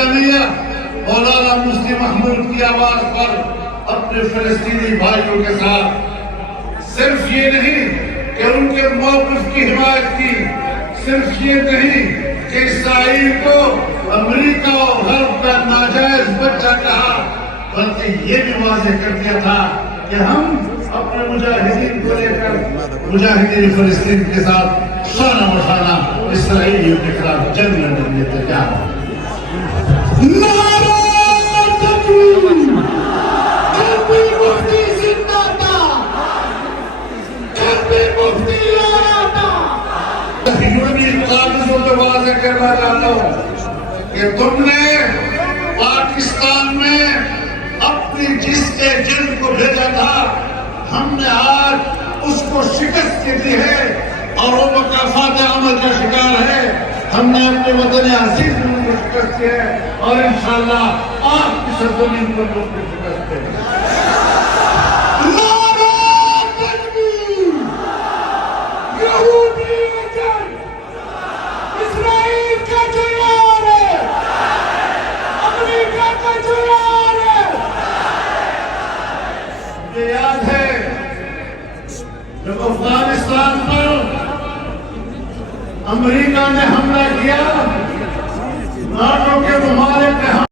اسلامیہ مولانا مفتی محمود کی آواز پر اپنے فلسطینی بھائیوں کے ساتھ صرف یہ نہیں کہ ان کے موقف کی حمایت کی، صرف یہ نہیں کہ اسرائیل کو امریکہ اور غرب کا ناجائز بچہ کہا، بلکہ یہ بھی واضح کر دیا تھا کہ ہم اپنے مجاہدین کو لے کر مجاہدین فلسطین کے ساتھ شانہ بشانہ اسرائیلیوں کے خلاف جنگ لڑنے کے تیار ہیں۔ نعرہ تکبیر! کلبی مفتی زندہ باد! کلبی مفتی لایا تھا! یونی قابضوں پہ واضح کرنا چاہتا ہوں کہ تم نے پاکستان میں اپنی جس ایجنٹ کو بھیجا تھا، ہم نے آج اس کو شکست دی ہے اور وہ مقافات عمل کا شکار ہے۔ ہم نے اپنے وطن عزیز میں ان کو شکست دی ہے اور انشاءاللہ آپ کی سرزمین پر لوگ کو شکست دیں گے۔ نعرہ تکبیر! یہودی ایجنٹ اسرائیل کا جو یار ہے، امریکہ کا جو یار ہے، یہ یاد ہے جب افغانستان پر امریکہ نے حملہ کیا،